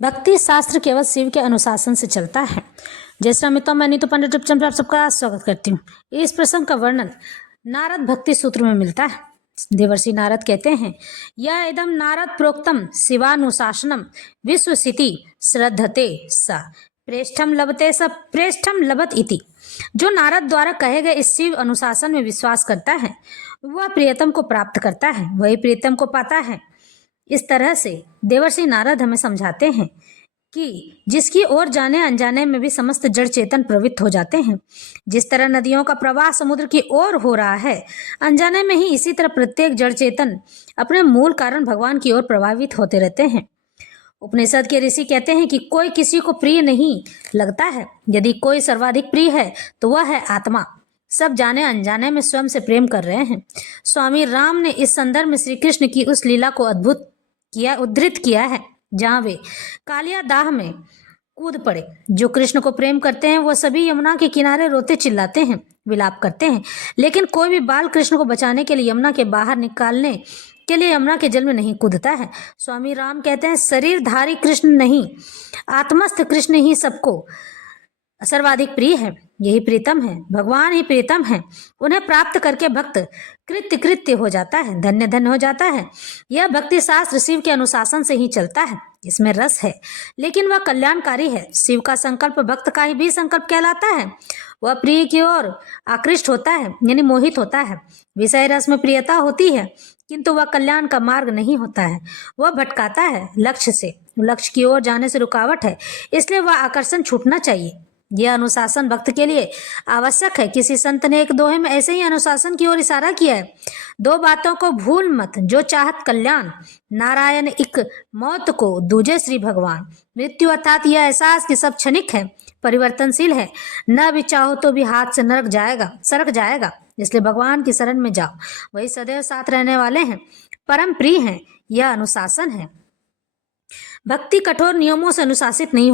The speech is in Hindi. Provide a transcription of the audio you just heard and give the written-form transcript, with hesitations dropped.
भक्ति शास्त्र केवल शिव के अनुशासन से चलता है। जय श्री राम। मैं नीतू पंडित चैनल पर आप सबका स्वागत करती हूँ। इस प्रसंग का वर्णन नारद भक्ति सूत्र में मिलता है। देवर्षि नारद कहते हैं, यह इदम नारद प्रोक्तम शिवानुशासनम विश्वसिति श्रद्धते स प्रेष्ठम लभते स प्रेष्ठम लभत इति। जो नारद द्वारा कहे गए इस शिव अनुशासन में विश्वास करता है वह प्रियतम को प्राप्त करता है, वही प्रियतम को पाता है। इस तरह से देवर्षि नारद हमें समझाते हैं कि जिसकी ओर जाने अनजाने में भी समस्त जड़ चेतन प्रवृत्त हो जाते हैं। जिस तरह नदियों का प्रवाह समुद्र की ओर हो रहा है, अनजाने में ही इसी तरह प्रत्येक जड़ चेतन अपने मूल कारण भगवान की ओर प्रभावित होते रहते हैं। उपनिषद के ऋषि कहते हैं कि कोई किसी को प्रिय नहीं लगता है। यदि कोई सर्वाधिक प्रिय है तो वह है आत्मा। सब जाने अनजाने में स्वयं से प्रेम कर रहे हैं। स्वामी राम ने इस संदर्भ में श्री कृष्ण की उस लीला को उद्धृत किया है जहाँ वे कालिया दाह में कूद पड़े। जो कृष्ण को प्रेम करते हैं वह सभी यमुना के किनारे रोते चिल्लाते हैं, विलाप करते हैं, लेकिन कोई भी बाल कृष्ण को बचाने के लिए यमुना के बाहर निकालने के लिए यमुना के जल में नहीं कूदता है। स्वामी राम कहते हैं, शरीरधारी कृष्ण नहीं, आत्मस्थ कृष्ण ही सबको सर्वाधिक प्रिय है। यही प्रीतम है, भगवान ही प्रीतम है। उन्हें प्राप्त करके भक्त कृत्य कृत्य हो जाता है, धन्य धन्य हो जाता है। यह भक्ति शास्त्र शिव के अनुशासन से ही चलता है। इसमें रस है लेकिन वह कल्याणकारी है। शिव का संकल्प भक्त का ही भी संकल्प कहलाता है। वह प्रिय की ओर आकृष्ट होता है, यानी मोहित होता है। विषय रस में प्रियता होती है किंतु वह कल्याण का मार्ग नहीं होता है। वह भटकाता है लक्ष्य से, लक्ष्य की ओर जाने से रुकावट है, इसलिए वह आकर्षण छूटना चाहिए। यह अनुशासन भक्त के लिए आवश्यक है। किसी संत ने एक दोहे में ऐसे ही अनुशासन की ओर इशारा किया है, दो बातों को भूल मत, जो चाहत कल्याण, नारायण एक मौत को दूजे श्री भगवान। मृत्यु अर्थात यह एहसास कि सब क्षणिक है, परिवर्तनशील है, न भी चाहो तो भी हाथ से सरक जाएगा। इसलिए भगवान की शरण में जाओ, वही सदैव साथ रहने वाले हैं, परम प्रिय हैं। यह अनुशासन है। भक्ति कठोर नियमों से अनुशासित नहीं